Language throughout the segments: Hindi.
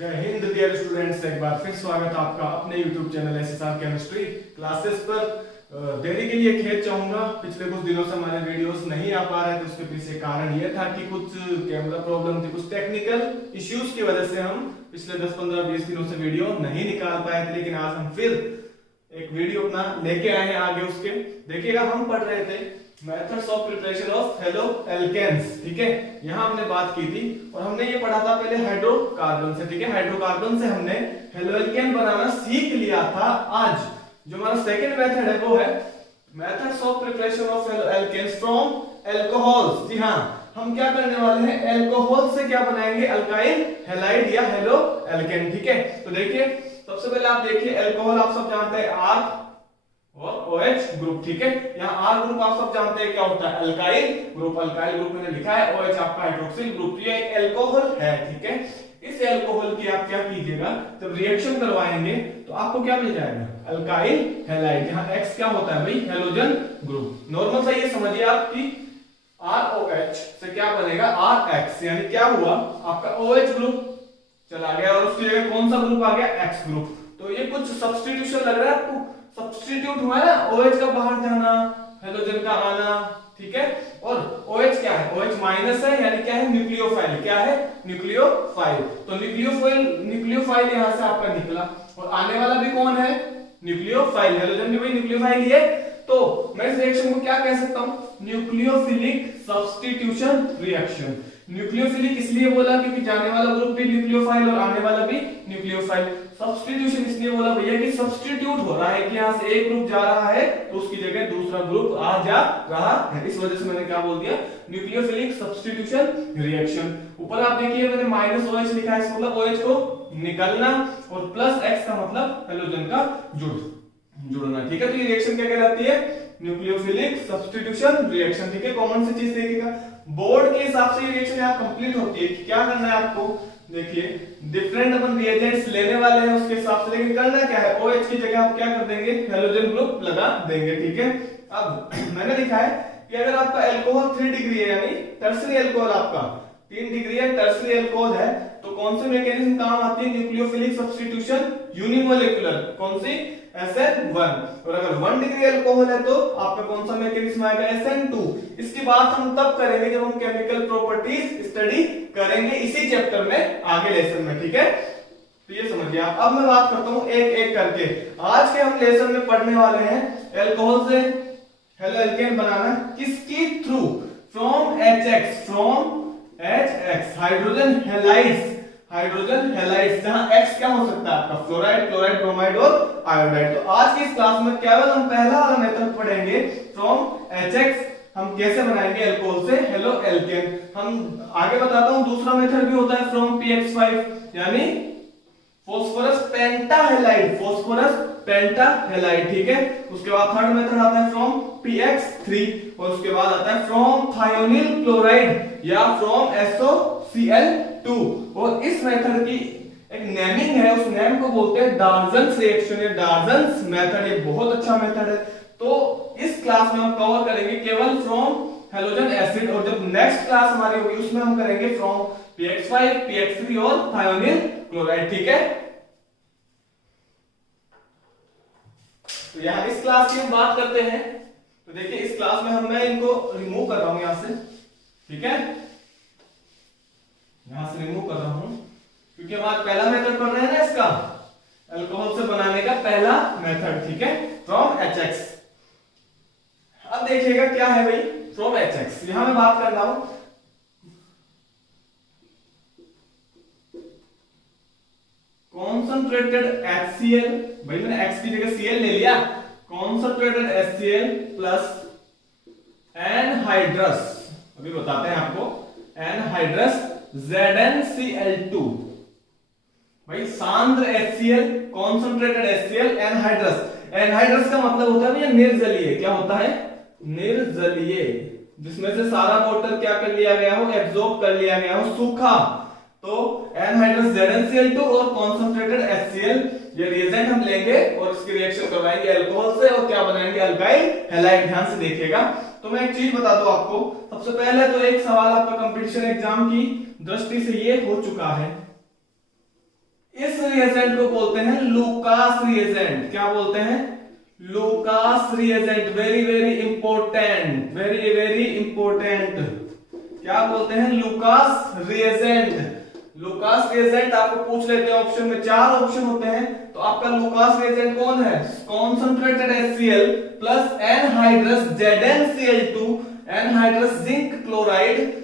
जय हिंद डियर स्टूडेंट्स, एक बार फिर स्वागत आपका अपने YouTube channel SSR chemistry classes पर। देरी के लिए खेद चाहूंगा, पिछले कुछ दिनों से हमारे वीडियोस नहीं आ पा रहे थे। उसके पीछे कारण ये था कि कुछ कैमरा प्रॉब्लम थी, कुछ टेक्निकल इश्यूज की वजह से हम पिछले 10, 15, 20 दिनों से वीडियो नहीं निकाल पाए थे। लेकिन आज हम फिर एक वीडियो अपना लेके आए हैं। आगे उसके देखिएगा, हम पढ़ रहे थे methods of preparation of halo alkanes. ठीक है, यहाँ हमने बात की थी और हमने ये पढ़ा था पहले हाइड्रोकार्बन से। ठीक है, हाइड्रोकार्बन से हमने हेलो एल्केन बनाना सीख लिया था। आज जो हमारा सेकंड मेथड है वो है methods of preparation of halo alkanes from alcohols. जी हाँ, हम क्या करने वाले हैं, अल्कोहल से क्या बनाएंगे, अल्काइल हैलाइड या हेलो एल्केन। ठीक है, तो देखिए सबसे पहले आप देखिए अल्कोहल आप सब जानते हैं आर और OH ग्रुप। ठीक है, यहाँ R ग्रुप आप सब जानते हैं क्या होता है, अल्काइल ग्रुप। अल्काइल ग्रुप मैंने लिखा है, OH आपका हाइड्रोक्सिल ग्रुप। ये एक अल्कोहल है। ठीक है, इस अल्कोहल की आप क्या कीजिएगा, जब रिएक्शन करवाएंगे तो आपको क्या मिल जाएगा, अल्काइल हैलाइड। यहाँ X क्या होता है भाई, हेलोजन ग्रुप। नॉर्मल सा ये समझिए आप कि ROH से क्या बनेगा, RX, यानी क्या हुआ, आपका OH ग्रुप चला गया और उसकी जगह कौन सा ग्रुप आ गया, X ग्रुप। तो ये कुछ सब्स्टिट्यूशन लग रहा है आपको, सब्स्टिट्यूट हुआ है ना, OH का बाहर जाना, हेलोजन का आना। ठीक है, और OH क्या है, OH माइनस है, यानी क्या है, न्यूक्लियोफाइल। क्या है, न्यूक्लियोफाइल। तो न्यूक्लियोफाइल यहां से आपका निकला और आने वाला भी कौन है, न्यूक्लियोफाइल। हेलोजन भी न्यूक्लियोफाइल ही है। तो मैं इस रिएक्शन को क्या कह सकता हूं, न्यूक्लियोफिलिक सब्स्टिट्यूशन रिएक्शन। न्यूक्लियोफिलिक इसलिए बोला क्योंकि जाने वाला ग्रुप भी न्यूक्लियोफाइल और आने वाला भी न्यूक्लियोफाइल। सब्स्टिट्यूशन इसलिए बोला भैया कि सब्स्टिट्यूट हो रहा है कि यहां से एक ग्रुप जा रहा है तो उसकी जगह दूसरा ग्रुप आ जा रहा है। इस वजह से मैंने क्या बोल दिया, न्यूक्लियोफिलिक सब्स्टिट्यूशन रिएक्शन। ऊपर आप देखिए मैंने -OH लिखा है, इसका मतलब OH को निकलना और +X का मतलब हेलोजन का जुड़ना। ठीक है, तो ये रिएक्शन क्या कहलाती है, न्यूक्लियोफिलिक सब्स्टिट्यूशन रिएक्शन। ठीक है, कॉमन सी चीज देखिएगा, बोर्ड के हिसाब से ये रिएक्शन यहाँ कंप्लीट होती है कि क्या करना है आपको, देखिए डिफरेंट अपन रिएजेंट्स लेने वाले हैं उसके हिसाब से। लेकिन करना क्या है, OH की जगह आप क्या कर देंगे, हेलोजन ग्रुप लगा देंगे। ठीक है, अब मैंने लिखा है कि अगर आपका अल्कोहल 3 डिग्री है, यानी टर्सरी अल्कोहल आपका 3 डिग्री है, टर्सरी अल्कोहल है, तो कौन सी मैकेनिज्म काम आती है, न्यूक्लियोफिलिक सब्स्टिट्यूशन यूनिमोलेकुलर। कौन सी, SN1। और अगर 1 डिग्री अल्कोहल है तो आपका कौन सा मैकेनिज्म आएगा, SN2। इसकी बात हम तब करेंगे जब हम केमिकल प्रॉपर्टीज स्टडी करेंगे इसी चैप्टर में, आगे लेसन में। ठीक है, तो ये समझिए आप। अब मैं बात करता हूं एक एक करके। आज के हम लेसन में पढ़ने वाले हैं अल्कोहल से हेलो एल्केन बनाना किसकी through, from HX, hydrogen halides. Hydrogen halides, जहां X क्या हो सकता है आपका, फ्लोराइड, क्लोराइड, ब्रोमाइड और आयोडाइड। तो आज की इस क्लास में केवल हम पहला वाला मेथड पढ़ेंगे, फ्रॉम HX हम कैसे बनाएंगे अल्कोहल से हेलो एल्केन। हम आगे बताता हूं दूसरा मेथड भी होता है, फ्रॉम PX5 यानी फॉस्फोरस पेंटाहेलाइड, फॉस्फोरस पेंटाहेलाइड। ठीक है, उसके बाद थर्ड मेथड आता है फ्रॉम PX3 और उसके बाद आता है फ्रॉम थायोनिल क्लोराइड या फ्रॉम SOCl2। और इस मेथड की एक नेमिंग है, उस नेम को बोलते हैं डार्जन्स रिएक्शन या डार्जन्स मेथड। ये बहुत अच्छा मेथड है। तो इस क्लास में हम कवर करेंगे केवल फ्रॉम हेलोजन एसिड, और जब नेक्स्ट क्लास हमारी होगी उसमें हम करेंगे फ्रॉम PX5, PX3 और थायोनिल क्लोराइड। ठीक है, तो यहां इस क्लास की हम बात करते हैं। तो देखिए इस क्लास में मैं इनको रिमूव कर रहा हूं यहां से। ठीक है, यहां से रिमूव कर रहा हूं क्योंकि हम आज पहला मेथड पढ़ रहे हैं ना इसका, अल्कोहल से बनाने का पहला मेथड। ठीक है, फ्रॉम HX। अब देखिएगा क्या है भाई, फ्रॉम HX यहां मैं बात कर रहा हूं कॉन्संट्रेटेड HCl। भाई मैंने X की जगह Cl ले लिया, कॉन्संट्रेटेड HCl प्लस एनहाइड्रस, अभी बताते हैं आपको, एनहाइड्रस ZnCl2। भाई सांद्र HCl, concentrated HCl, anhydrous. Anhydrous का मतलब होता है भैया निर्जलीय। क्या होता है, निर्जलीय, जिसमें से सारा वाटर क्या कर लिया गया हो, एब्जॉर्ब कर लिया गया हो, सूखा। तो एनहाइड्रस ZnCl2 और कॉन्संट्रेटेड HCl, ये रिएजेंट हम लेंगे और इसकी रिएक्शन करवाएंगे अल्कोहल से और क्या बनाएंगे, अल्काइल हैलाइड। ध्यान से देखिएगा। तो मैं एक चीज बता दूं आपको, सबसे पहले तो एक सवाल आपका कंपटीशन एग्जाम की दृष्टि से ये हो चुका है इस रिएजेंट को बोलते हैं लूकास रिएजेंट। क्या बोलते हैं? Lucas reagent. Very very important, very very important. क्या बोलते हैं? Lucas reagent. लूकास रिएजेंट आपको पूछ लेते हैं ऑप्शन में, 4 ऑप्शन होते हैं, तो आपका लूकास रिएजेंट कौन है? Concentrated HCl plus anhydrous ZnCl2 anhydrous zinc chloride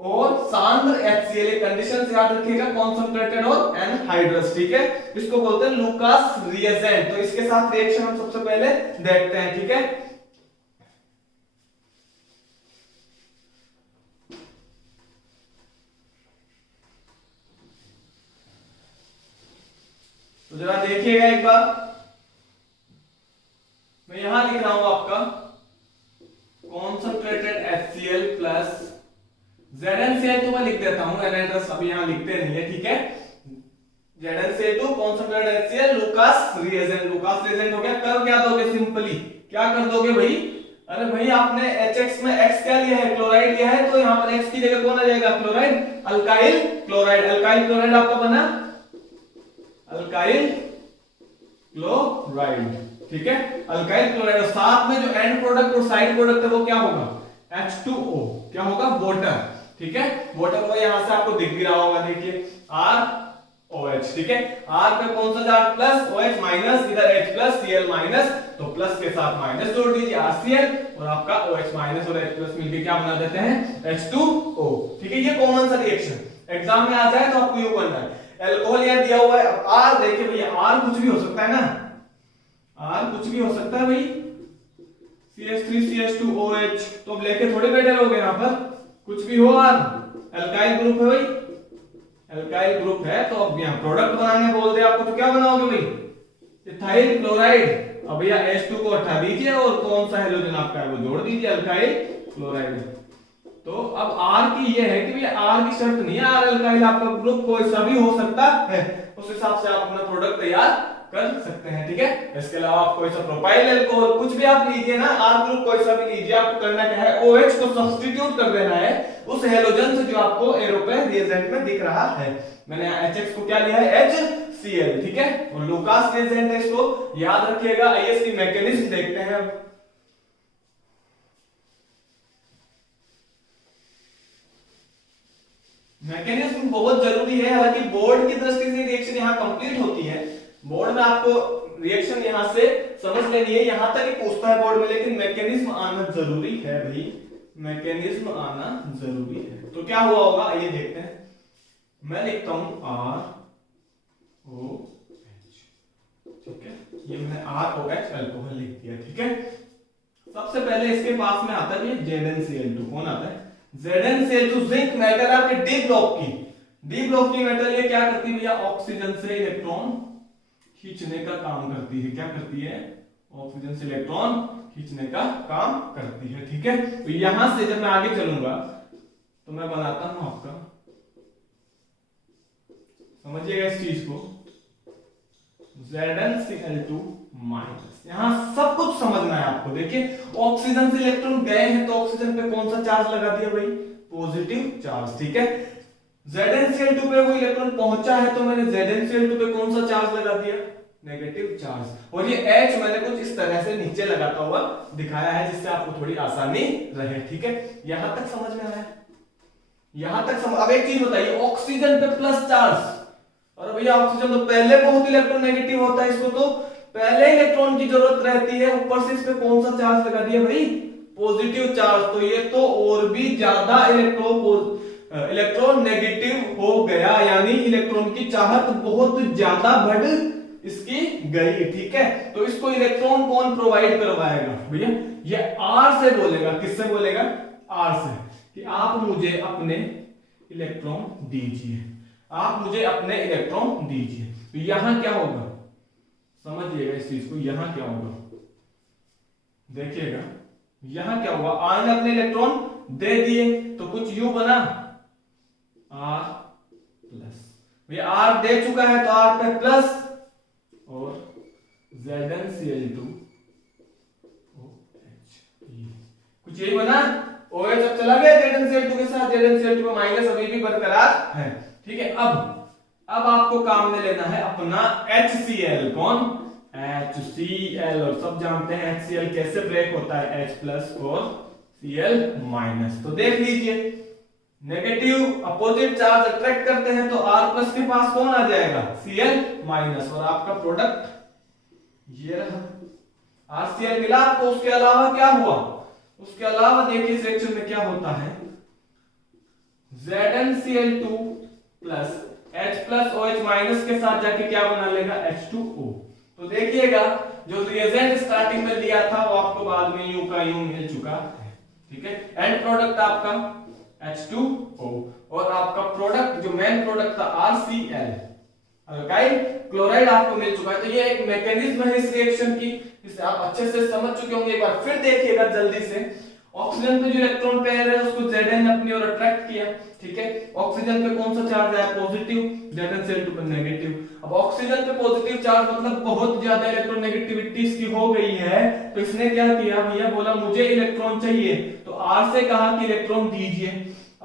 और सांद्र HCl। ये कंडीशन याद रखिएगा, कॉन्सेंट्रेटेड और एनहाइड्रस, ठीक है। इसको बोलते हैं लूकास रिएजेंट। तो इसके साथ रिएक्शन हम सबसे पहले देखते हैं, ठीक है। तो जरा देखिएगा एक बार, मैं यहां लिख रहा हूं आपका कॉन्सेंट्रेटेड HCl प्लस ZnCl, तो मैं लिख देता हूं, एनहाइड्रस अभी यहां लिखते नहीं है, ठीक है। ZnCl2 concentrated HCl Lucas reagent. Lucas reagent हो गया। कर क्या दोगे? सिंपली क्या कर दोगे भाई? अरे भाई आपने HX में X क्या लिया है? क्लोराइड लिया है, तो यहां पर X की जगह कौन आ जाएगा? Chloride, alkyl chloride. Alkyl chloride आपका बना अल्काइल क्लोराइड, ठीक है। अल्काइल क्लोराइड, और साथ में जो एंड प्रोडक्ट और साइड प्रोडक्ट है वो क्या होगा? H2O। क्या होगा? वाटर, ठीक है। वाटर को यहां से आपको दिख भी रहा होगा, देखिए ROH, ठीक है। R पे कौन सा चार्ज? प्लस, OH माइनस, इधर H प्लस Cl माइनस, तो प्लस के साथ माइनस जोड़ दीजिए RCl, और आपका OH माइनस और H प्लस मिलके क्या बना देते हैं? H2O, ठीक है। ये कॉमन सा रिएक्शन एग्जाम में आ जाए तो आपको ये करना है। एल्कोहल यहां दिया हुआ है, अब R देखिए भैया, R कुछ भी हो सकता है ना, R कुछ भी हो सकता है भाई, CH3CH2OH, तो अब लेके थोड़े बैठे रहोगे यहां पर, कुछ भी हो R, एल्काइल ग्रुप है भाई, एल्काइल ग्रुप है, तो अब यहां प्रोडक्ट बनाने बोल दे आपको, तो क्या बनाओगे भाई? Ethyl chloride. अब भैया H2 को हटा दीजिए और कौन सा हेलोजन आपका है वो जोड़ दीजिए, अल्काइल क्लोराइड। तो अब R की ये है कि भैया R की शर्त नहीं है, R अल्काइल आपका ग्रुप कोई सा भी हो सकता है, उस हिसाब से आप अपना प्रोडक्ट तैयार कर सकते हैं, ठीक है। इसके अलावा आप कोई सा प्रोपाइल अल्कोहल कुछ भी आप लीजिए ना, R ग्रुप कोई सा भी लीजिए, आपको करना क्या है? OH को सब्स्टिट्यूट कर देना है उस हेलोजन से जो आपको एरो पे रिएजेंट में दिख रहा है। मैंने HX को क्या लिया है? HCl, ठीक है। और लूकास रिएजेंट है, इसको याद रखिएगा। आइए इसकी मैकेनिज्म देखते हैं अब। मैकेनिज्म बहुत जरूरी है, हालांकि बोर्ड की दृष्टि से रिएक्शन यहां कंप्लीट होती है। बोर्ड में आपको रिएक्शन यहां से समझ लेनी है, यहां तक ही पूछता है बोर्ड में, लेकिन मैकेनिज्म आना जरूरी है भाई, मैकेनिज्म आना जरूरी है। तो क्या हुआ होगा आइए देखते हैं। मैं लिखता हूं ROH, ठीक है। ये मैंने ROH अल्कोहल लिख दिया, ठीक है। सबसे पहले इसके पास में आता है ZnCl2। कौन आता है? ZnCl2 जिंक मेटल आपके डी ब्लॉक की, डी ब्लॉक की मेटल, ये क्या करती है भैया? ऑक्सीजन से इलेक्ट्रॉन खींचने का काम करती है। क्या करती है? ऑक्सीजन से इलेक्ट्रॉन खींचने का काम करती है, ठीक है। तो यहां से जब मैं आगे चलूंगा तो मैं बनाता हूं आपका, समझिएगा इस चीज को, ZnCl2 माइनस। यहां सब कुछ समझना है आपको। देखिए ऑक्सीजन से इलेक्ट्रॉन गए हैं तो ऑक्सीजन पे कौन सा चार्ज लगा दिया भाई? पॉजिटिव चार्ज, ठीक है। ZnCl2 पे वो इलेक्ट्रॉन पहुंचा है तो मैंने ZnCl2 पे कौन सा चार्ज लगा दिया? Negative charge. और ये H मैंने कुछ इस तरह से नीचे लगाता हुआ दिखाया है जिससे आपको थोड़ी आसानी रहे, ठीक है। यहां तक समझ में आया? यहां तक समझ। अब एक चीज बताइए, ऑक्सीजन पे प्लस चार्ज, और भैया ऑक्सीजन तो पहले बहुत इलेक्ट्रॉन नेगेटिव होता है, इसको तो पहले इलेक्ट्रॉन की जरूरत रहती है, ऊपर से इस पे कौन सा चार्ज लगा दिया भाई? Positive charge. तो ये तो और भी ज्यादा इलेक्ट्रॉन नेगेटिव हो गया, यानी इलेक्ट्रॉन की चाहत बहुत ज्यादा बढ़ इसकी गई, ठीक है। तो इसको इलेक्ट्रॉन कौन प्रोवाइड करवाएगा भैया? ये R से बोलेगा। किससे बोलेगा? R से, कि आप मुझे अपने इलेक्ट्रॉन दीजिए, आप मुझे अपने इलेक्ट्रॉन दीजिए। तो यहां क्या होगा? समझिएगा इस चीज को, यहां क्या होगा देखिएगा, यहां क्या होगा? R ने अपने इलेक्ट्रॉन दे दिए तो कुछ U बना R प्लस, भैया R दे चुका है तो R पे प्लस, और ZnCl2 OH, कुछ यही बना। OH अब चला गया ZnCl2 के साथ, ZnCl2 पे माइनस अभी भी बरकरार है, ठीक है। अब अब आपको काम में लेना है अपना HCl। कौन? HCl। और सब जानते हैं HCl कैसे ब्रेक होता है, H प्लस और Cl माइनस। तो देख लीजिए, नेगेटिव अपोजिट चार्ज अट्रैक्ट करते हैं तो R प्लस के पास कौन आ जाएगा, Cl माइनस, और आपका प्रोडक्ट ये रहा RCl मिला आपको। उसके अलावा क्या हुआ, उसके अलावा देखिए इस रिएक्शन में क्या होता है, ZnCl2 plus H plus OH minus के साथ जाके क्या बना लेगा, H2O। तो देखिएगा जो रिएजेंट स्टार्टिंग में दिया था वो आपको बाद में यूं का यूं मिल चुका है, ठीक है। एंड प्रोडक्ट आपका H2O और आपका प्रोडक्ट जो मेन प्रोडक्ट था RCl अल्काइल क्लोराइड आपको मिल चुका है। तो ये एक मैकेनिज्म है इस रिएक्शन की, इसे आप अच्छे से समझ चुके होंगे। एक बार फिर देखिएगा जल्दी से, ऑक्सीजन पे जो इलेक्ट्रॉन पेयर है उसको Zn अपनी ओर अट्रैक्ट किया, ठीक है। ऑक्सीजन पे कौन सा चार्ज आया, पॉजिटिव, ZnCl2 पे नेगेटिव। अब ऑक्सीजन पे पॉजिटिव चार्ज मतलब बहुत ज्यादा इलेक्ट्रोनेगेटिविटी इसकी हो गई है, तो इसने क्या किया भैया, बोला मुझे इलेक्ट्रॉन चाहिए, तो R से कहा कि इलेक्ट्रॉन दीजिए।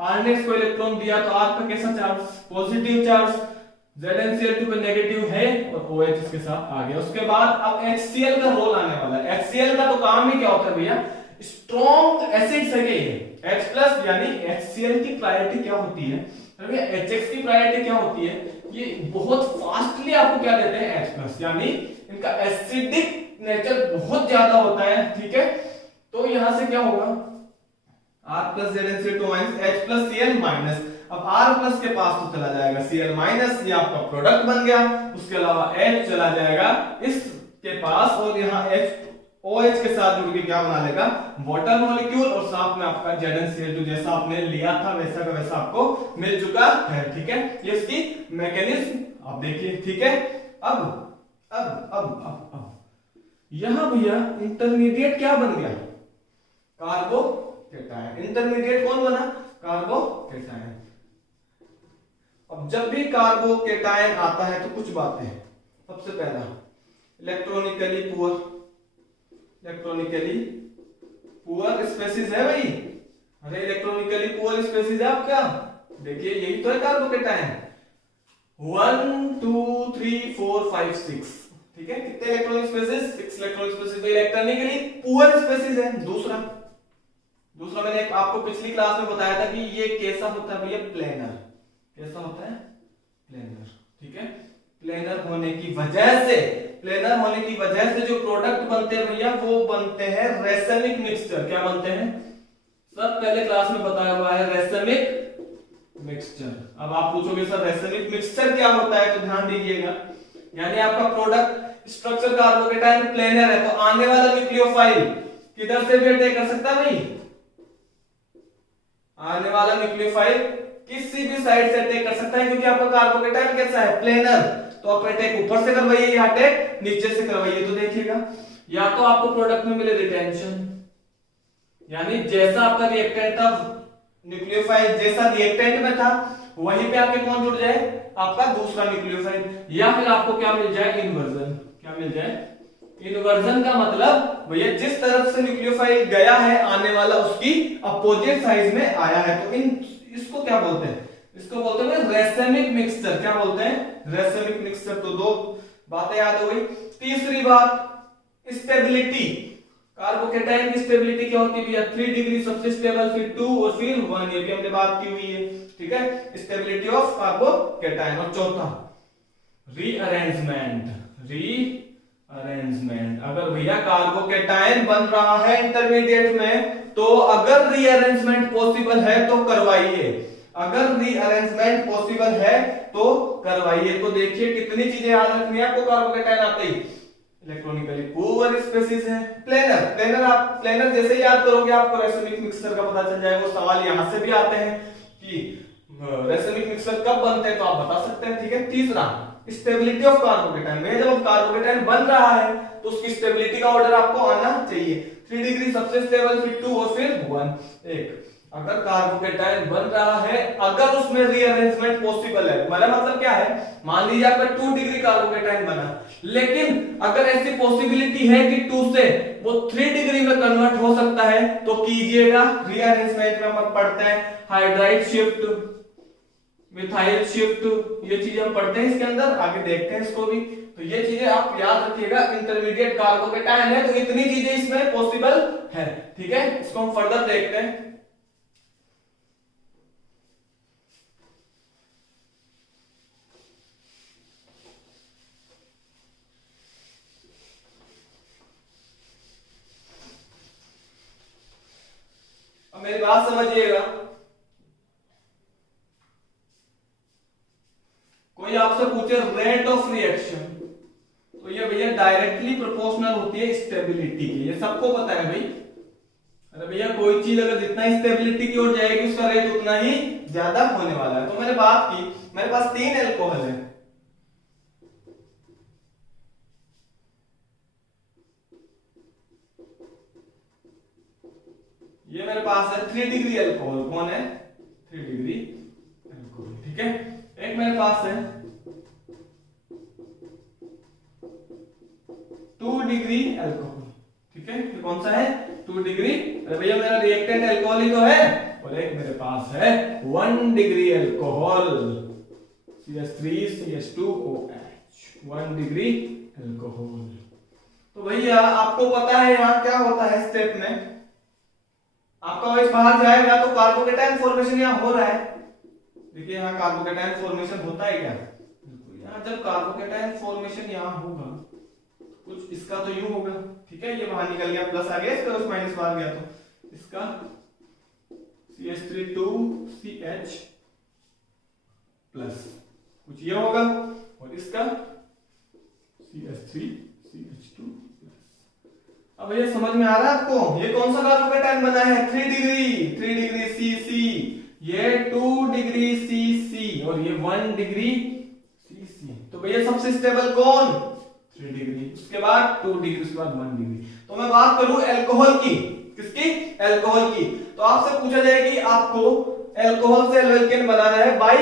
R ने इसको इलेक्ट्रॉन दिया तो R का कैसा चार्ज, पॉजिटिव चार्ज, ZnCl2 पे नेगेटिव है और OH इसके साथ आ गया। उसके बाद अब HCl का रोल आने वाला है। HCl का तो काम ही क्या होता है भैया, स्ट्रॉन्ग एसिड्स है ये H प्लस, यानी HCl की प्रायोरिटी क्या होती है, HX की प्रायोरिटी क्या होती है, ये बहुत फास्टली आपको क्या देते हैं H प्लस, यानी इनका एसिडिक नेचर बहुत ज्यादा होता है, ठीक है। तो यहां से क्या होगा, R plus ZnCl2 minus H plus Cl minus. अब R प्लस के पास तो चला जाएगा Cl माइनस, ये आपका प्रोडक्ट बन गया। उसके अलावा H चला जाएगा इसके पास और यहाँ H OH के साथ जुड़ के क्या बना लेगा, वाटर मॉलिक्यूल, और साथ में आपका ZnCl2 जैसा आपने लिया था वैसा का वैसा आपको मिल चुका है, ठीक है। ये इसकी मैकेनिज्म आप देखिए, ठीक है। अब यहां भैया इंटरमीडिएट क्या बन गया, कार्बोकेटायन। इंटरमीडिएट कौन बना, कार्बोकेटायन। अब जब भी कार्बोकेटायन आता है तो कुछ बातें, सबसे पहला इलेक्ट्रॉनिकली पुअर स्पेसीज है भाई। अरे इलेक्ट्रॉनिकली पुअर स्पेसीज है आपका, देखिए यही तो है कार्बोकेटायन। 1 2 3 4 5 6, ठीक है। कितने electronic species, 6 electronic species. Electronically poor species है। दूसरा मैंने आपको पिछली क्लास में बताया था कि ये कैसा होता है भैया, प्लेनर। कैसा होता है, प्लेनर, ठीक है। प्लेनर होने की वजह से जो प्रोडक्ट बनते हैं भैया वो बनते हैं रेसमिक मिक्सचर। क्या बनते हैं, सब पहले क्लास में बताया हुआ है, रेसमिक मिक्सचर। अब आप पूछोगे सर रेसमिक मिक्सचर क्या होता है, तो ध्यान दीजिएगा, यानी आपका प्रोडक्ट स्ट्रक्चर कार्बोकेटायन प्लेनर है तो आने वाला न्यूक्लियोफाइल किधर से भी अटैक कर सकता है भाई, आने वाला न्यूक्लियोफाइल किसी भी साइड से अटैक कर सकता है, क्योंकि आपका कार्बोकेटायन कैसा है, प्लेनर। तो आप अटैक ऊपर से करवाइए या अटैक नीचे से करवाइए। तो देखिएगा, या तो आपको प्रोडक्ट में मिले रिटेंशन, यानी जैसा आपका रिएक्टेंट था, न्यूक्लियोफाइल जैसा रिएक्टेंट में था वहीं पे आके कौन जुड़ जाए, आपका दूसरा न्यूक्लियोफाइल। या फिर आपको क्या मिल जाए, इन्वर्जन। क्या मिल जाए, इन्वर्जन का मतलब भैया जिस तरफ से न्यूक्लियोफाइल गया है आने वाला उसकी अपोजिट साइड में आया है। तो इसको क्या बोलते हैं, इसको बोलते हैं रेसमिक मिक्सचर। क्या बोलते हैं, रेसमिक मिक्सचर। तो दो बातें याद हो गई। तीसरी बात, स्टेबिलिटी। कार्बोकेटायन की स्टेबिलिटी क्या होती है भैया, 3 डिग्री सबसे स्टेबल, फिर 2 और फिर 1, ये भी हमने बात की हुई है, ठीक है, स्टेबिलिटी ऑफ कार्बोकेटायन। और चौथा रीअरेंजमेंट। अगर भैया कार्बोकेटायन बन रहा है इंटरमीडिएट में तो अगर रीअरेंजमेंट पॉसिबल है तो करवाइए, अगर रीअरेंजमेंट पॉसिबल है तो करवाइए। तो देखिए कितनी चीजें याद रखनी है आपको कार्बोकेटायन आते ही। इलेक्ट्रॉनिकली पुअर स्पेसीज है, प्लेनर आप प्लेनर जैसे याद करोगे आपको रेसमिक मिक्सचर का पता चल जाएगा। सवाल यहां से भी आते हैं कि रेसमिक मिक्सचर कब बनते हैं, तो आप बता सकते हैं, ठीक है। तीसरा स्टेबिलिटी ऑफ कार्बोकेटायन में, जब कार्बोकेटायन बन रहा है तो उसकी स्टेबिलिटी का ऑर्डर आपको आना चाहिए, 3 डिग्री सबसे स्टेबल, फिर 2 और फिर 1। एक अगर कार्बोकेटायन बन रहा है, अगर उसमें रीअरेंजमेंट पॉसिबल है, मतलब क्या है, मान लीजिए आपका 2 डिग्री कार्बोकेटायन बना, लेकिन अगर ऐसी पॉसिबिलिटी है कि 2 से वो 3 डिग्री में कन्वर्ट हो सकता है तो कीजिएगा। रीअरेंजमेंट में हम पढ़ते हैं हाइड्राइड शिफ्ट, मिथाइल शिफ्ट, ये चीजें हम पढ़ते हैं इसके अंदर, आगे देखते हैं इसको भी। तो ये चीजें आप याद रखिएगा, इंटरमीडिएट कार्बोकेटायन है तो इतनी चीजें इसमें पॉसिबल है, ठीक है। इसको हम फर्दर देखते हैं। अब मेरी बात समझिएगा, कोई आपसे पूछे रेट ऑफ रिएक्शन, तो ये भैया डायरेक्टली प्रोपोर्शनल होती है स्टेबिलिटी की, ये सबको पता है भाई। अरे भैया कोई चीज अगर जितना स्टेबिलिटी की ओर जाएगी उसका रेट उतना ही ज्यादा होने वाला है। तो मैंने बात की, मेरे पास 3 एल्कोहल है, ये मेरे पास है 3 डिग्री अल्कोहल, कौन है 3 डिग्री अल्कोहल, ठीक है। एक मेरे पास है 2 डिग्री अल्कोहल, ठीक है। ये कौन सा है 2 डिग्री, अरे भैया मेरा रिएक्टेंट अल्कोहल ही तो है। और एक मेरे पास है 1 degree alcohol, CH3CH2OH, 1 degree alcohol. तो भैया आपको पता है यहाँ क्या होता है स्टेप में, आपका वॉइस बाहर जाएगा तो कार्बोकेटायन फॉर्मेशन यहाँ हो रहा है। देखिए यहाँ कार्बोकेटायन फॉर्मेशन होता है क्या, यहाँ जब कार्बोकेटायन फॉर्मेशन यहाँ होगा कुछ इसका तो यूं होगा, ठीक है। ये बाहर निकल गया, प्लस आ गया, इसका उस माइनस बाहर गया, तो इसका CH3 2CH प्लस कुछ ये होगा, और इसका CH3CH2। अब ये समझ में आ रहा है आपको, ये कौन सा कार्बोकेटायन बना है 3 डिग्री CC, ये 2 डिग्री CC और ये 1 डिग्री CC। तो भैया सबसे स्टेबल कौन 3 डिग्री, उसके बाद 2 डिग्री, उसके बाद 1 डिग्री। तो मैं बात करूं अल्कोहल की, किसकी अल्कोहल की, तो आपसे पूछा जाए कि आपको अल्कोहल से एल्केन बनाना है बाय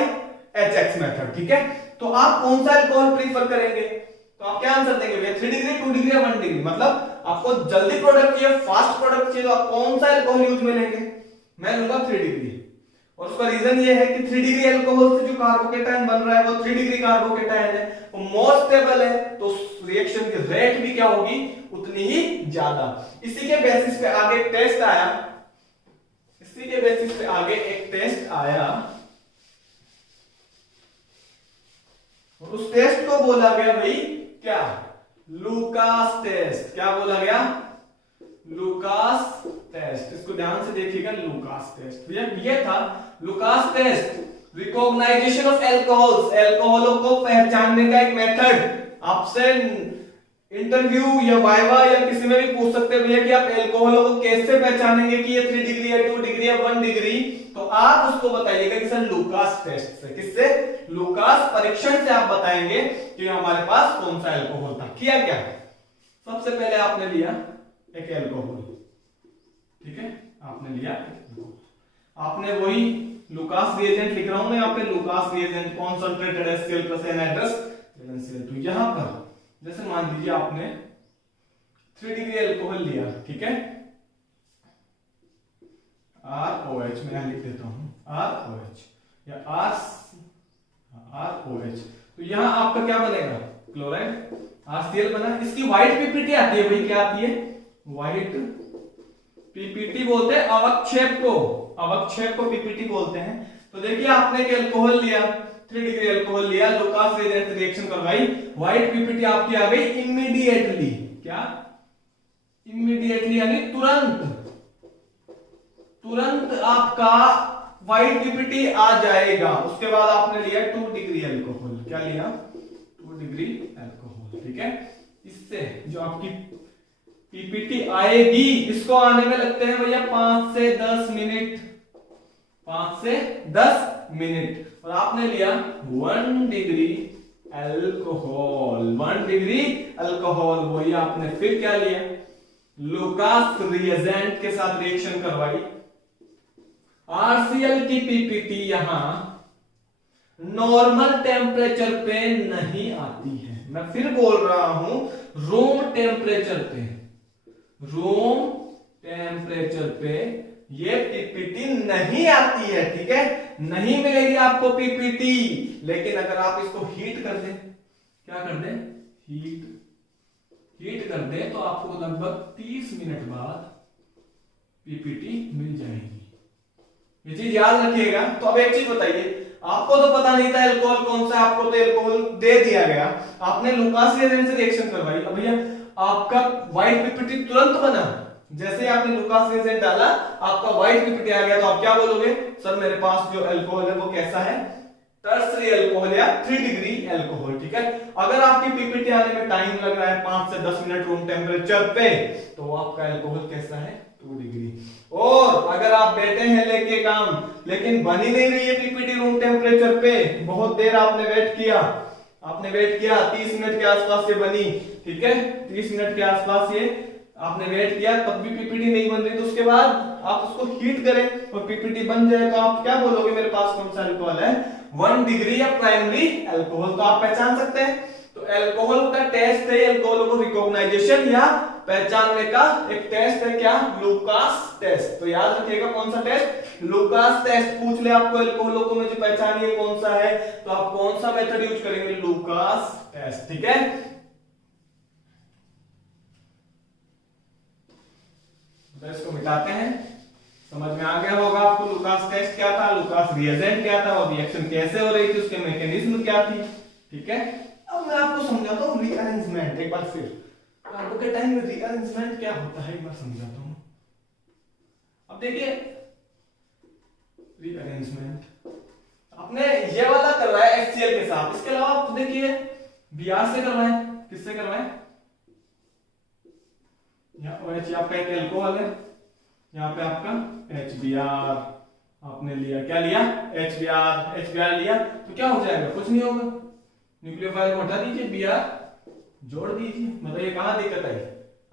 HX मेथड, ठीक है। तो आप कौन सा अल्कोहल प्रीफर करेंगे, तो आप क्या आंसर देंगे भैया 3 डिग्री 2 डिग्री या 1 डिग्री, मतलब आपको जल्दी प्रोडक्ट चाहिए, फास्ट प्रोडक्ट चाहिए, तो आप कौन सा अल्कोहल यूज में लेंगे, मैं लूंगा 3 डिग्री। और उसका रीजन ये है कि 3 डिग्री अल्कोहल से जो कार्बोकेटायन बन रहा है वो 3 डिग्री कार्बोकेटायन है, वो मोर स्टेबल है, तो रिएक्शन की रेट भी क्या होगी उतनी ही ज्यादा। इसी के बेसिस पे आगे एक टेस्ट आया, इसी के बेसिस पे आगे एक टेस्ट आया, और उस टेस्ट को बोला गया भाई क्या, लुकास टेस्ट। क्या बोला गया, लुकास टेस्ट। इसको ध्यान से देखिएगा, लुकास टेस्ट भैया ये था Lucas test, recognisation of alcohols, एल्कोहलों को पहचानने का एक मेथड। आपसे इंटरव्यू या वाइवा या किसी में भी पूछ सकते हैं भैया कि आप एल्कोहलों को कैसे पहचानेंगे कि ये 3 डिग्री है 2 डिग्री या 1 डिग्री, तो आप उसको बताइएगा कि सर लुकास टेस्ट से, किससे, लुकास परीक्षण से आप बताएंगे कि हमारे पास कौन सा एल्कोहल था। किया क्या, सबसे पहले आपने लिया एक एल्कोहल, ठीक है, आपने लिया एल्कोहल, आपने वही लुकास रिएजेंट लिख रहा हूं मैं यहाँ पे, Lucas reagent concentrated HCl plus NH+, Cl2। यहां पर जैसे मान लीजिए आपने 3 डिग्री अल्कोहल लिया, ठीक है, ROH मैं यहां लिख देता हूं ROH या ROH, तो यहां आपका क्या बनेगा क्लोराइड, RCl बना। इसकी व्हाइट पीपीटी आती है भाई, क्या आती है व्हाइट पीपीटी बोलते हैं अवक्षेप को, अवक्षेप को पीपीटी बोलते हैं। तो देखिए आपने एक अल्कोहल लिया 3 डिग्री अल्कोहल लिया, लुकास रिएजेंट रिएक्शन करवाई, व्हाइट पीपीटी आपकी आ गई इमीडिएटली, क्या इमीडिएटली यानी तुरंत, तुरंत आपका व्हाइट पीपीटी आ जाएगा। उसके बाद आपने लिया 2 डिग्री अल्कोहल, क्या लिया 2 डिग्री अल्कोहल, ठीक है। इससे जो आपकी पीपीटी आएगी, इसको आने में लगते हैं भैया 5 से 10 मिनट, 5 से 10 मिनट। और आपने लिया 1 डिग्री अल्कोहल, 1 डिग्री अल्कोहल, वही आपने फिर क्या लिया लुकास रिएजेंट के साथ रिएक्शन करवाई। RCl की पीपीटी यहां नॉर्मल टेम्परेचर पे नहीं आती है, मैं फिर बोल रहा हूं रूम टेम्परेचर पे, रूम टेम्परेचर पे ये पीपीटी नहीं आती है, ठीक है, नहीं मिलेगी आपको पीपीटी। लेकिन अगर आप इसको हीट कर दें, क्या कर दें, हीट कर दें, तो आपको लगभग 30 मिनट बाद पीपीटी मिल जाएगी। ये चीज याद रखिएगा। तो अब एक चीज बताइए, आपको तो पता नहीं था एल्कोहल कौन सा, आपको तो एल्कोहल दे दिया गया, आपने लुकास रिएजेंट से रिएक्शन करवाई, अब भैया आपका व्हाइट पीपीटी तुरंत बना। जैसे आपने लुकास रिएजेंट डाला, आपका व्हाइट पीपीटी आ गया, तो आप क्या बोलोगे, सर मेरे पास जो एल्कोहल है वो कैसा है, टर्सरी अल्कोहल या 3 डिग्री अल्कोहल, ठीक है। अगर आपकी पीपीटी आने में टाइम लग रहा है 5 से 10 मिनट रूम टेम्परेचर पे, तो आपका अल्कोहल कैसा है, 2 डिग्री। और अगर आप बैठे हैं लेके काम, लेकिन बन ही नहीं रही है पीपीटी रूम टेम्परेचर पे, बहुत देर आपने वेट किया, 30 मिनट के आसपास ये बनी, ठीक है, 30 मिनट के आसपास ये आपने वेट किया, तब भी पीपीटी नहीं बन रही, तो उसके बाद आप उसको हीट करें और पीपीटी बन जाए, तो आप क्या बोलोगे, मेरे पास कौन सा अल्कोहल है, 1 डिग्री या प्राइमरी अल्कोहल। तो आप पहचान सकते हैं। तो अल्कोहल का टेस्ट है, अल्कोहल को रिकॉग्नाइजेशन या पहचानने का एक टेस्ट है, क्या, लुकास टेस्ट। तो याद रखिएगा कौन सा टेस्ट, लुकास टेस्ट। पूछ ले आपको अल्कोहलों को मुझे पहचानिए कौन सा है, तो आप कौन सा मेथड यूज करेंगे, लुकास टेस्ट, ठीक है। तो इसको मिटाते हैं, समझ में आ गया होगा आपको लुकास टेस्ट क्या था, लुकास रिएजेंट क्या था, और रिएक्शन कैसे हो रही थी, उसके मैकेनिज्म क्या थी, ठीक है। अब मैं आपको समझाता हूँ रीअरेंजमेंट एक बार फिर। कार्बो के टाइम में रीअरेंजमेंट क्या होता है एक बार समझाता हूँ। अब देखिए रीअरेंजमेंट आपने ये वाला करवाया HCl के साथ, इसके अलावा आप देखिए Br से करवाएं, किससे करवाएं, यहाँ OH आपका एक एल्कोहल है, यहाँ पे आपका HBr आपने लिया, क्या लिया, HBr लिया, तो क्या हो जाएगा, कुछ नहीं होगा, न्यूक्लियोफाइल को हटा दीजिए, Br जोड़ दीजिए, मतलब ये कहां दिक्कत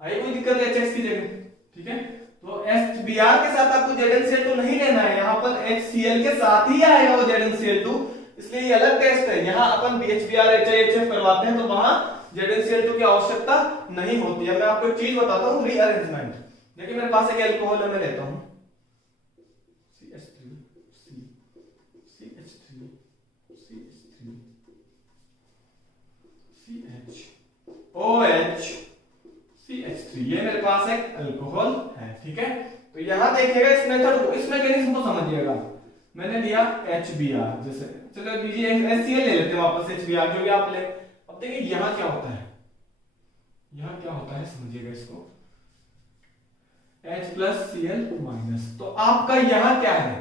आई कोई दिक्कत है HX की जगह, ठीक है। तो HBr के साथ आपको ZnCl2 नहीं लेना है, यहाँ पर HCl के साथ ही आएगा वो ZnCl2, इसलिए ये अलग टेस्ट है। यहाँ अपन HBr HIHF करवाते हैं, तो वहां ZnCl2 की आवश्यकता नहीं होती है। मैं आपको एक चीज बताता हूँ, रीअरेंजमेंट। देखिए मेरे पास एक एल्कोहल है, मैं लेता हूं CH3 CH3 CH3 CH OH CH3, ये मेरे पास एक अल्कोहल है, ठीक है। तो यहां देखिएगा इस मेथड को, इस मैकेनिज्म को समझिएगा। मैंने लिया HBr, जैसे चलो लीजिए HCl ले लेते हैं वापस, HBr जो भी आप ले। अब देखिए यहां क्या होता है, यहां क्या होता है समझिएगा इसको, H प्लस Cl माइनस। तो आपका यहां क्या है,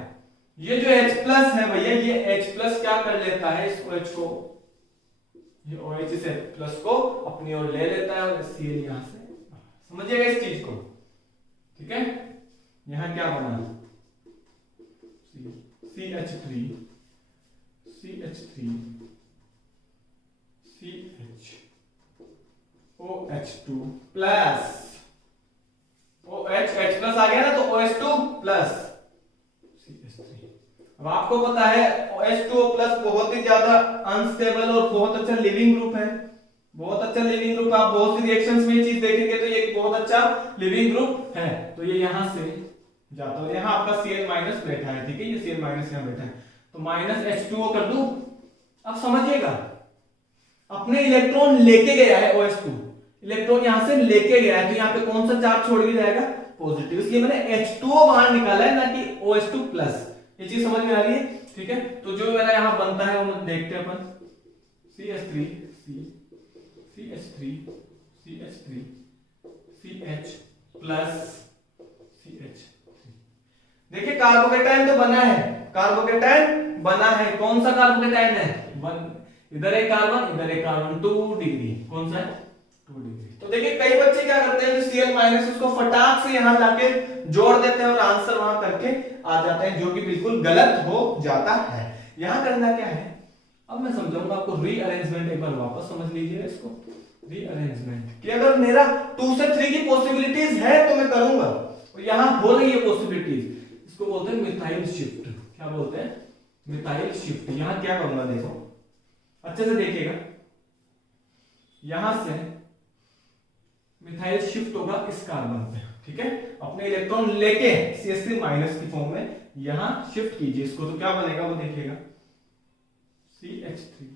ये जो H प्लस है भैया, ये H प्लस क्या कर लेता है, इस OH को, ये OH इस H प्लस को अपनी ओर ले लेता है, और Cl यहां से, समझिएगा इस चीज को, ठीक है। यहां क्या बना, CH3 CH3 CH OH2 plus OH H plus आ गया ना, तो OH2 प्लस CH3। अब आपको पता है OH2O प्लस बहुत ही ज्यादा अनस्टेबल और बहुत अच्छा लिविंग ग्रुप है, बहुत अच्छा लिविंग ग्रुप। आप बहुत सी रिएक्शंस में ये चीज देखेंगे, तो ये बहुत अच्छा लिविंग ग्रुप है। तो ये यहां से जाता है, यहां आपका Cl माइनस बैठा है, ठीक है, ये Cl माइनस यहां बैठा है, तो माइनस H2O कर दूं। अब समझिएगा, अपने इलेक्ट्रॉन लेके गया है OH2, इलेक्ट्रॉन यहां से लेके गया है, तो यहां पे कौन सा चार्ज छोड़ के जाएगा, पॉजिटिव, इसलिए मैंने H2O बाहर निकाला है, ना कि OH2 प्लस। ये चीज समझ में आ रही है, ठीक है। तो जो मेरा यहां बनता है वो देखते हैं अपन, CH3 CH3 CH3 CH plus CH3। देखिए कार्बोकेटाइन तो बना है, कार्बोकेटाइन बना है, कौन सा कार्बोकेटाइन है, इधर एक कार्बन, इधर एक कार्बन, 2 डिग्री, कौन सा है, 2 डिग्री। तो देखिए कई बच्चे क्या करते हैं, जो Cl माइनस उसको फटाक से यहां लाके जोड़ देते हैं और आंसर वहां करके आ जाते हैं, जो कि बिल्कुल गलत हो जाता है। यहां करना क्या है, अब मैं समझाऊंगा आपको रीअरेंजमेंट, एक बार वापस समझ लीजिए इसको, रीअरेंजमेंट कि अगर मेरा 2 से 3 की पॉसिबिलिटीज है तो मैं करूंगा, और यहां हो रही है पॉसिबिलिटीज, इसको बोलते हैं मिथाइल शिफ्ट। क्या बोलते हैं, मिथाइल शिफ्ट। यहां क्या करूंगा, देखो अच्छे से देखिएगा, यहां से मिथाइल शिफ्ट होगा इस कार्बन पे, ठीक है, अपने इलेक्ट्रॉन लेके CH3 माइनस की फॉर्म में यहां शिफ्ट कीजिए इसको, तो क्या बनेगा वो देखिएगा, CH3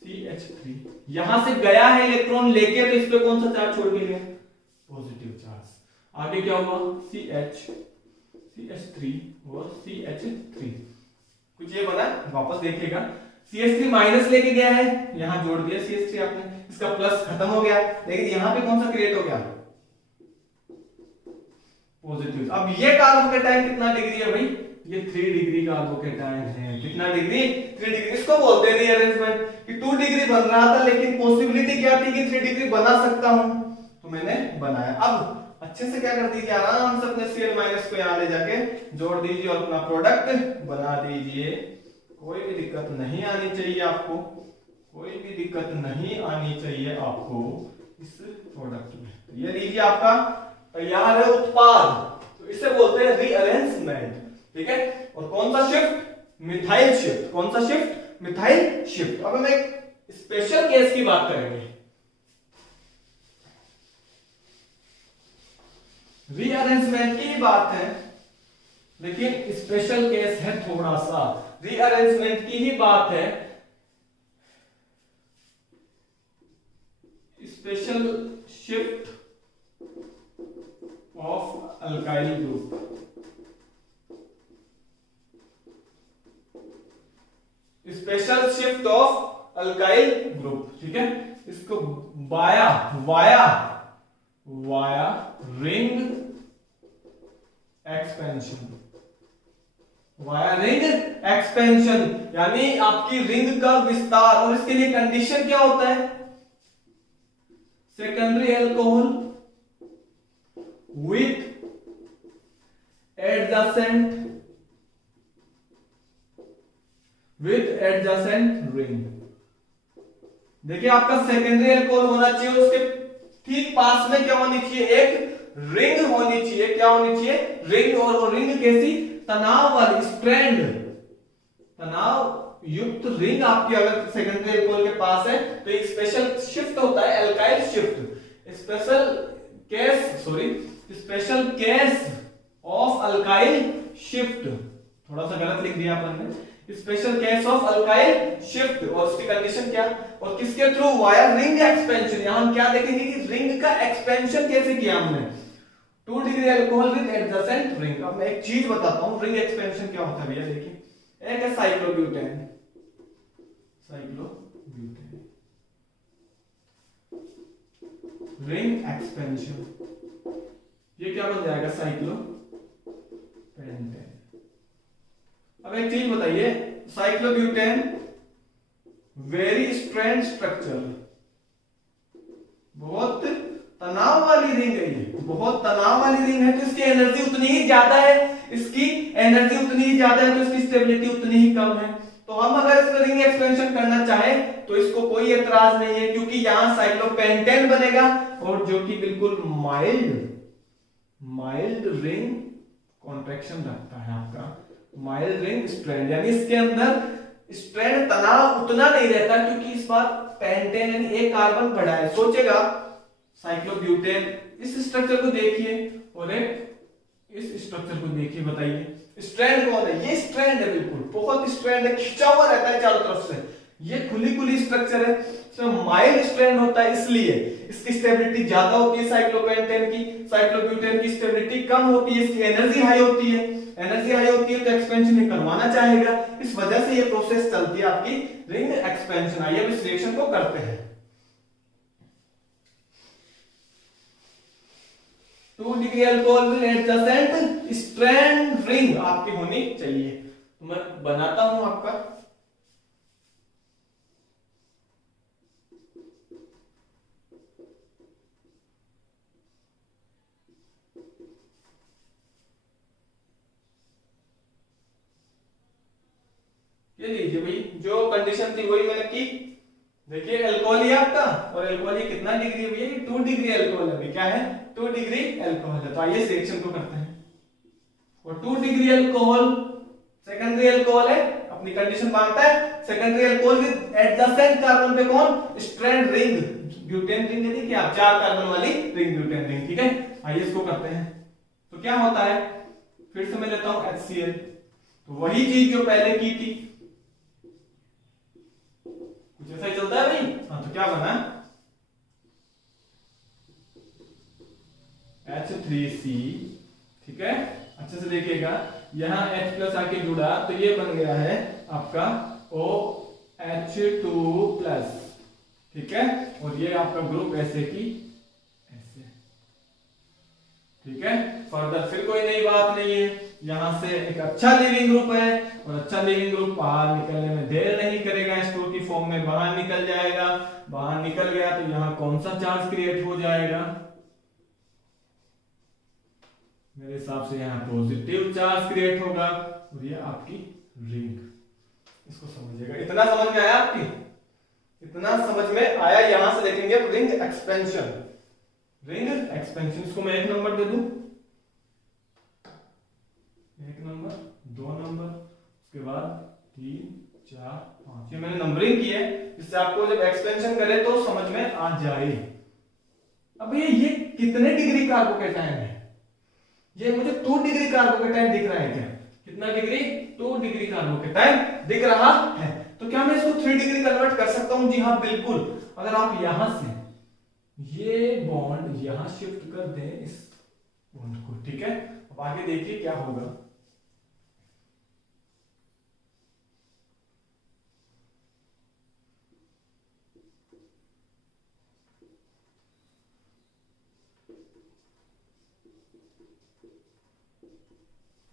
CH3 यहां से गया है इलेक्ट्रॉन लेके, तो इस पे कौन सा चार्ज छोड़ के गया, पॉजिटिव चार्ज। आगे क्या हुआ, CH3 और CH3, कुछ ये बना, वापस देखिएगा, CH3 माइनस लेके गया है, यहां जोड़ दिया CH3 आपने, इसका प्लस खत्म हो गया, लेकिन यहां पे कौन सा क्रिएट हो गया, पॉजिटिव। अब ये कार्बोकेटाइन कितना डिग्री है भाई, ये 3 डिग्री कार्बोकेटाइन है, कितना डिग्री, 3 डिग्री। इसको बोलते हैं रीअरेंजमेंट, कि 2 डिग्री बन रहा था लेकिन पॉसिबिलिटी क्या थी कि 3 डिग्री बना सकता हूं, तो मैंने बनाया। अब अच्छे से क्या कर दीजिए, आराम से अपने Cl माइनस को यहां ले जाके जोड़ दीजिए और अपना प्रोडक्ट बना दीजिए, कोई भी दिक्कत नहीं आनी चाहिए आपको, कोई भी दिक्कत नहीं आनी चाहिए आपको इस प्रोडक्ट में। तो ये लीजिए आपका तैयार है उत्पाद, तो इसे बोलते हैं रीअरेंजमेंट, ठीक है। और कौन सा शिफ्ट, मिथाइल शिफ्ट, कौन सा शिफ्ट, मिथाइल शिफ्ट। अब हम एक स्पेशल केस की बात करेंगे, रीअरेंजमेंट की बात है लेकिन स्पेशल केस है थोड़ा सा, रीअरेंजमेंट की ही बात है, special shift of alkyl group, special shift of alkyl group, ठीक है। इसको via via via ring expansion, via ring expansion, यानी आपकी रिंग का विस्तार। और इसके लिए कंडीशन क्या होता है, secondary alcohol with adjacent ring. देखिए आपका सेकेंडरी एल्कोहल होना चाहिए, उसके ठीक पास में क्या होनी चाहिए, एक रिंग होनी चाहिए, क्या होनी चाहिए, रिंग। और वो रिंग कैसी, तनाव वाली, स्ट्रैंड, तनाव युक्त रिंग आपकी अगर सेकेंडरी एल्कोहल के पास है, तो एक स्पेशल शिफ्ट होता है alkyl shift, special case of alkyl shift. थोड़ा सा गलत लिख दिया अपन ने, special case of alkyl shift. और उसकी कंडीशन क्या, और किसके थ्रू, वाया रिंग एक्सपेंशन। यहां हम क्या देखेंगे कि रिंग का एक्सपेंशन कैसे किया हमने, 2 degree alcohol with adjacent ring. अब मैं एक चीज बताता हूं, रिंग एक्सपेंशन क्या होता है भैया, देखिए, एक है साइक्लोब्यूटेन, रिंग एक्सपेंशन, ये क्या बन जाएगा, साइक्लोपेंटेन। अब एक चीज बताइए, साइक्लोब्यूटेन वेरी स्ट्रैंड स्ट्रक्चर, बहुत तनाव वाली रिंग है, ये बहुत तनाव वाली रिंग है, तो इसकी एनर्जी उतनी ही ज्यादा है, इसकी एनर्जी उतनी ही ज्यादा है, तो इसकी स्टेबिलिटी उतनी ही कम है। तो हम अगर इस रिंग एक्सपेंशन करना चाहें तो इसको कोई एतराज नहीं है, क्योंकि यहां साइक्लोपेंटेन बनेगा, और जो कि बिल्कुल माइल्ड रिंग कॉन्ट्रैक्शन रखता है आपका, माइल्ड रिंग स्ट्रैंड, यानी इसके अंदर स्ट्रैंड तनाव उतना नहीं रहता, क्योंकि इस बार पेंटेन यानी एक कार्बन बढ़ा है। सोचेगा साइक्लोब्यूटेन, इस स्ट्रक्चर को देखिए और एक इस स्ट्रक्चर को देखिए, बताइए स्ट्रैंड कौन है, ये स्ट्रैंड है, बिल्कुल बहुत स्ट्रैंड है, खिंचा हुआ रहता है चारों तरफ से, ये खुली स्ट्रक्चर है, इसमें माइल्ड स्ट्रैंड होता है, इसलिए इसकी स्टेबिलिटी ज्यादा होती है साइक्लोपेंटेन की, साइक्लोब्यूटेन की स्टेबिलिटी कम होती है, इसकी एनर्जी हाई होती है, तो एक्सपेंशन ये करवाना चाहेगा, इस वजह से ये प्रोसेस चलती है आपकी रिंग एक्सपेंशन। आइए अब इस रिएक्शन को करते हैं। 2 degree alcohol with adjacent strand ring आपकी होनी चाहिए, तो मैं बनाता हूं आपका, ये लीजिए भाई, जो कंडीशन थी वही मैंने की। देखिए अल्कोहल ही आपका, और अल्कोहल ये कितना डिग्री है भैया, 2 डिग्री अल्कोहल है, क्या है, 2 डिग्री अल्कोहल है। तो आइए इस रिएक्शन को करते हैं। और 2 डिग्री अल्कोहल सेकेंडरी अल्कोहल है, अपनी कंडीशन मानता है। Secondary alcohol with adjacent carbon पे कौन, स्ट्रैंड रिंग, ब्यूटेन रिंग यानी क्या, 4 कार्बन वाली रिंग, ब्यूटेन रिंग। ठीक है, आइए इसको करते हैं। तो क्या होता है, फिर से मैं लेता हूं HCl, तो वही चीज जो पहले की थी, कुछ ऐसा ही चलता है भाई। हाँ, तो क्या बना, H3C। ठीक है, अच्छे से देखिएगा, यहां H प्लस आके जुड़ा तो ये बन गया है आपका OH2 प्लस। ठीक है, और ये आपका ग्रुप ऐसे की ऐसे। ठीक है, फर्दर फिर कोई नई बात नहीं है, यहां से एक अच्छा लीविंग ग्रुप है, और अच्छा लीविंग ग्रुप बाहर निकलने में देर नहीं करेगा, H2 की फॉर्म में बाहर निकल जाएगा। बाहर निकल गया तो यहां कौन सा चार्ज क्रिएट हो जाएगा, मेरे हिसाब से यहाँ पॉजिटिव चार्ज क्रिएट होगा, और ये आपकी रिंग। इसको समझिएगा, इतना समझ में आया आपकी, इतना समझ में आया। यहां से देखेंगे रिंग एक्सपेंशन, रिंग एक्सपेंशन। इसको मैं 1 नंबर दे दूं, 1 नंबर, 2 नंबर, उसके बाद 3, 4, 5, ये मैंने नंबरिंग की है, जिससे आपको जब एक्सपेंशन करे तो समझ में आ जाए। अब ये कितने डिग्री कार्बोकेटायन है, ये मुझे 2 डिग्री कार्बोकेटायन दिख रहा है क्या, कितना डिग्री, 2 डिग्री कार्बोकेटायन दिख रहा है। तो क्या मैं इसको 3 डिग्री कन्वर्ट कर सकता हूं, जी हाँ बिल्कुल। अगर आप यहां से ये बॉन्ड यहां शिफ्ट कर दें इस बॉन्ड को। ठीक है, अब आगे देखिए क्या होगा।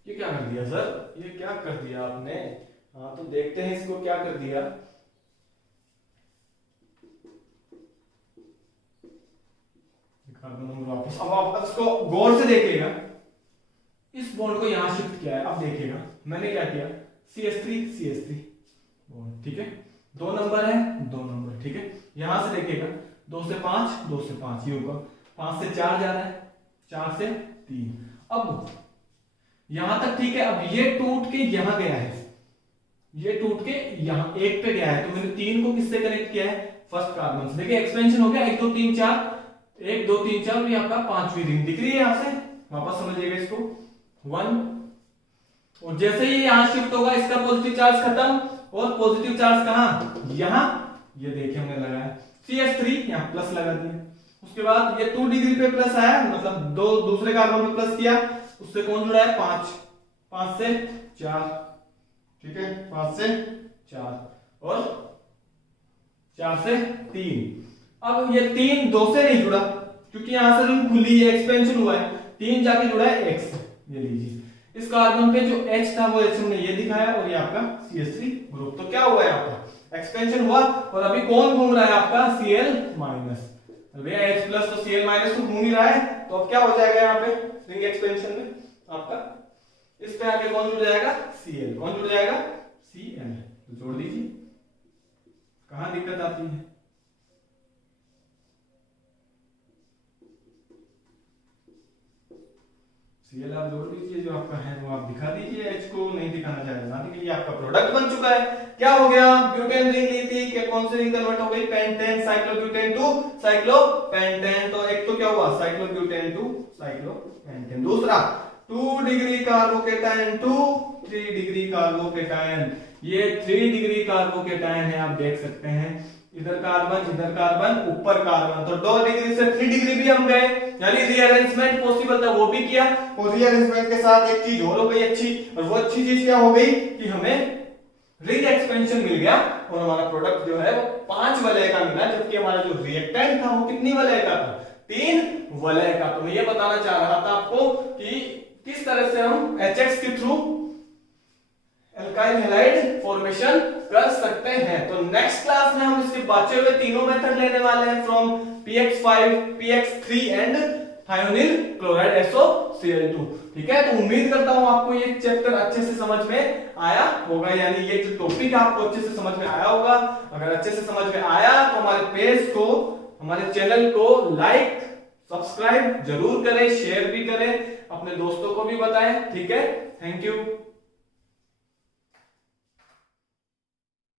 ये क्या कर दिया सर, ये क्या कर दिया आपने। हाँ, तो देखते हैं इसको क्या कर दिया। वापस, अब आप इसको गौर से देखिएगा, इस बॉन्ड को यहां शिफ्ट किया है। अब देखिएगा मैंने क्या किया, CH3 बॉन्ड। ठीक है, 2 नंबर है, 2 नंबर। ठीक है, यहां से देखिएगा 2 से 5, 2 से 5, ये होगा 5 से 4 जा रहा है, 4 से 3। अब यहां तक ठीक है, अब ये टूट के यहां गया है, ये टूट के यहां 1 पे गया है, तो मैंने 3 को किससे कनेक्ट किया है, फर्स्ट कार्बन से। देखिए एक्सपेंशन हो गया, 1 2 3 4, 1 2 3 4, ये आपका 5वीं रिंग दिख रही है यहां से। वापस समझिएगा इसको, 1, और जैसे ही यहां शिफ्ट होगा इसका पॉजिटिव चार्ज खत्म, और पॉजिटिव चार्ज कहां, यहां, ये देखिए हमने लगाया CH3, यहां प्लस लगा दिया। उसके बाद ये 2 डिग्री पे प्लस आया, मतलब दूसरे कार्बन पे प्लस किया, उससे कौन जुड़ा है, 5, 5 से 4। ठीक है, 5 से 4 और 4 से 3। अब ये 3 2 से नहीं जुड़ा, क्योंकि यहां से रिंग खुली है, एक्सपेंशन हुआ है, 3 जाके जुड़ा है X। ये लीजिए, इस कार्बन पे जो H था वो H हमने ये दिखाया, और ये आपका CH3 ग्रुप। तो क्या हुआ है, आपका एक्सपेंशन हुआ, और अभी कौन घूम रहा है, आपका Cl-। भैया H प्लस तो Cl- तो घूम ही रहा है, तो अब क्या हो जाएगा यहाँ पे रिंग एक्सपेंशन में आपका, इस पे आके कौन जुड़ जाएगा, Cl। कौन जुड़ जाएगा, Cl। तो जोड़ दीजिए, कहां दिक्कत आती है, Cl आप जोड़ दीजिए, जो आपका है वो आप दिखा दीजिए, H को नहीं दिखाना चाहेगा, ये आपका प्रोडक्ट बन चुका है। क्या हो गया, ब्यूटेन रिंग ली थी, क्या कौन सी रिंग कन्वर्ट हो गई, पेंटेन साइक्लोब्यूटेन टू साइक्लोपेंटेन। तो एक तो क्या हुआ, साइक्लोब्यूटेन टू साइक्लोपेंटेन। दूसरा 2 degree carbocation to 3 degree carbocation. ये 3 डिग्री कार्बोकेटायन है, आप देख सकते हैं, इधर कार्बन, ऊपर कार्बन। तो 2 डिग्री से 3 डिग्री भी हम गए, यानी रीअरेंजमेंट पॉसिबल था, वो भी किया। और रीअरेंजमेंट के साथ एक चीज और हो गई अच्छी, और वो अच्छी चीज क्या हो गई कि हमें रिंग एक्सपेंशन मिल गया, और हमारा प्रोडक्ट जो है वो 5 वलय का मिला, जबकि हमारा जो रिएक्टेंट था वो कितनी वलय का था, 3 वलय का। तो मैं ये बताना चाह रहा था आपको कि किस तरह से हम HX के थ्रू एल्काइल हैलाइड फॉर्मेशन कर सकते हैं। तो नेक्स्ट क्लास में हम इसके बचे हुए तीनों मेथड लेने वाले हैं, from PX5, PX3 and thionyl chloride SOCl2। ठीक है, तो उम्मीद करता हूं आपको ये चैप्टर अच्छे से समझ में आया होगा, यानी ये जो टॉपिक आपको अच्छे से समझ में आया होगा। अगर अच्छे से समझ में आया तो हमारे पेज को, हमारे चैनल को लाइक सब्सक्राइब जरूर करें, शेयर भी करें, अपने दोस्तों को भी बताएं। ठीक है, थैंक यू।